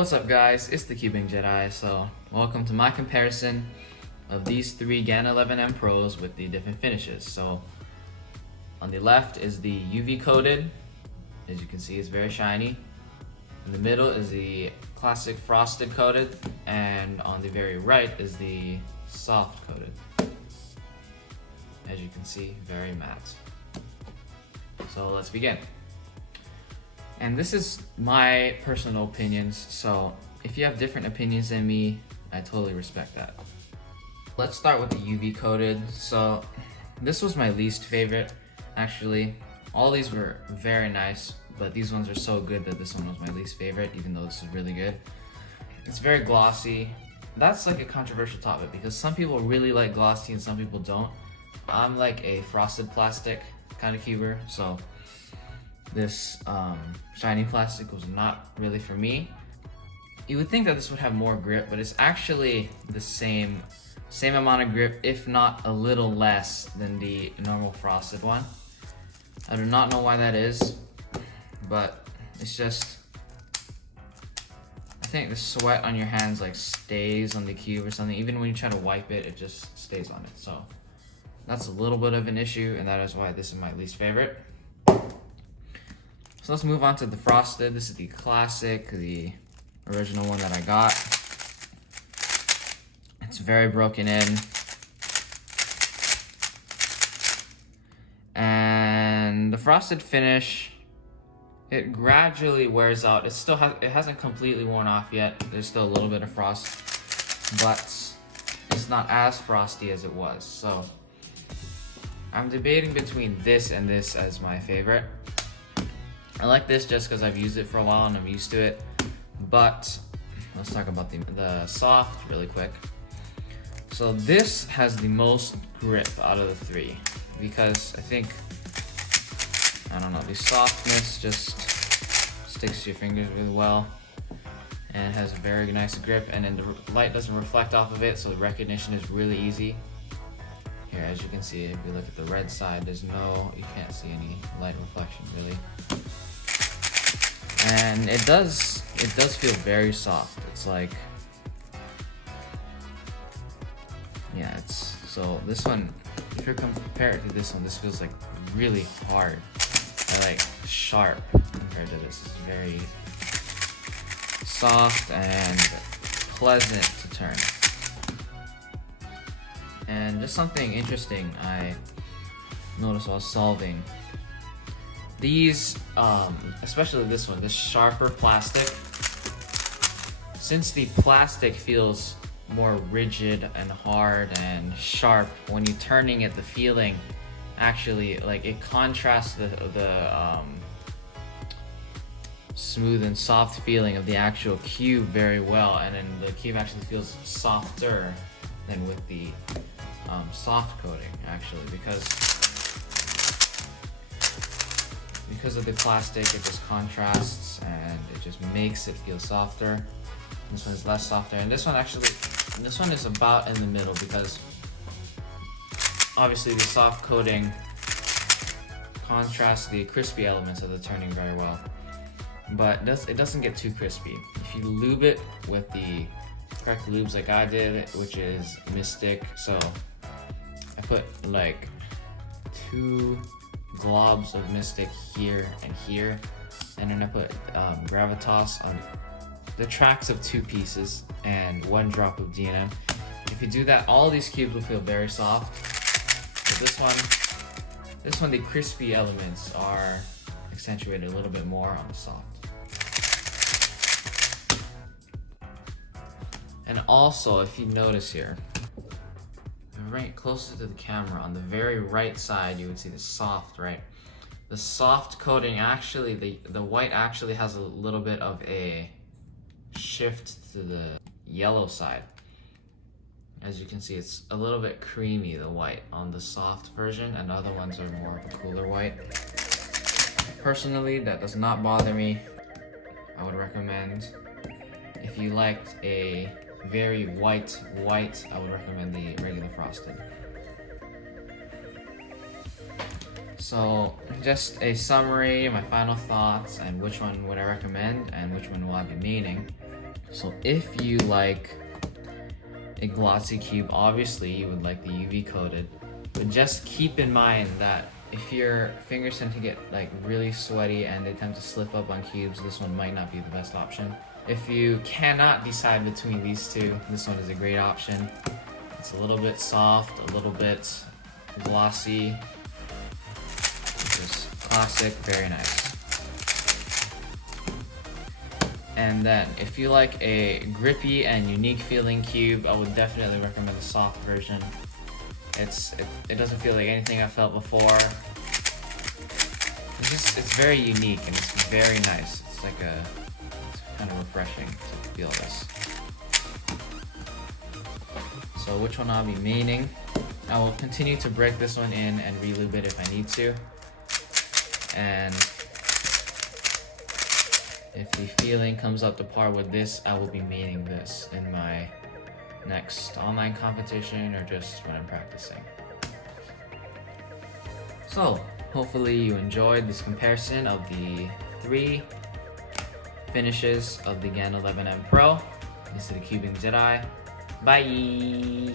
what's up guys, it's the Cubing Jedi. So welcome to my comparison of these three GAN 11M Pros with the different finishes. So on the left is the UV coated, as you can see it's very shiny. In the middle is the classic frosted coated, and on the very right is the soft coated. As you can see, very matte. So let's begin. And this is my personal opinions, so if you have different opinions than me, I totally respect that. Let's start with the UV coated. So this was my least favorite, actually. All these were very nice, but these ones are so good that this one was my least favorite, even though this is really good. It's very glossy. That's like a controversial topic because some people really like glossy and some people don't. I'm like a frosted plastic kind of cuber, so this shiny plastic was not really for me. You would think that this would have more grip, but it's actually the same amount of grip, if not a little less than the normal frosted one. I do not know why that is, but it's just, I think the sweat on your hands like stays on the cube or something. Even when you try to wipe it, it just stays on it. So that's a little bit of an issue, and that is why this is my least favorite. So let's move on to the frosted. This is the classic, the original one that I got. It's very broken in. And the frosted finish, it gradually wears out. It hasn't completely worn off yet. There's still a little bit of frost, but it's not as frosty as it was. So I'm debating between this and this as my favorite. I like this just because I've used it for a while and I'm used to it. But let's talk about the soft really quick. So this has the most grip out of the three because I think, I don't know, the softness just sticks to your fingers really well, and it has a very nice grip, and then the light doesn't reflect off of it, so the recognition is really easy. Here, as you can see, if you look at the red side, you can't see any light reflection really. And it does feel very soft. It's like, yeah, so this one, if you compare it to this one, this feels like really hard, or like sharp compared to this. It's very soft and pleasant to turn. And just something interesting I noticed while solving. These, especially this one, this sharper plastic, since the plastic feels more rigid and hard and sharp, when you're turning it, the feeling actually, like, it contrasts the smooth and soft feeling of the actual cube very well, and then the cube actually feels softer than with the soft coating, actually, because of the plastic. It just contrasts and it just makes it feel softer. This one is less softer, and this one is about in the middle because obviously the soft coating contrasts the crispy elements of the turning very well, but it doesn't get too crispy. If you lube it with the correct lubes like I did, which is Mystic, so I put like 2 globs of Mystic here and here, and then I put Gravitas on the tracks of 2 pieces and 1 drop of DNM. If you do that, all these cubes will feel very soft. But this one, the crispy elements are accentuated a little bit more on the soft. And also, if you notice here, right closer to the camera, on the very right side, you would see the soft, right? The soft coating actually, the white actually has a little bit of a shift to the yellow side. As you can see, it's a little bit creamy, the white on the soft version, and the other ones are more of a cooler white. Personally, that does not bother me. I would recommend, if you liked a very white, I would recommend the regular frosted. So just a summary, my final thoughts, and which one would I recommend and which one will I be meaning. So if you like a glossy cube, obviously you would like the UV coated, but just keep in mind that if your fingers tend to get like really sweaty and they tend to slip up on cubes, this one might not be the best option. If you cannot decide between these two, this one is a great option. It's a little bit soft, a little bit glossy. This is classic, very nice. And then if you like a grippy and unique feeling cube, I would definitely recommend the soft version. It doesn't feel like anything I've felt before. It's very unique and it's very nice. It's kind of refreshing to feel this. So which one I'll be maining? I will continue to break this one in and relube it if I need to. And if the feeling comes up to par with this, I will be maining this in my next online competition or just when I'm practicing. So, hopefully you enjoyed this comparison of the 3 finishes of the GAN 11M Pro. This is the Cubing Jedi. Bye!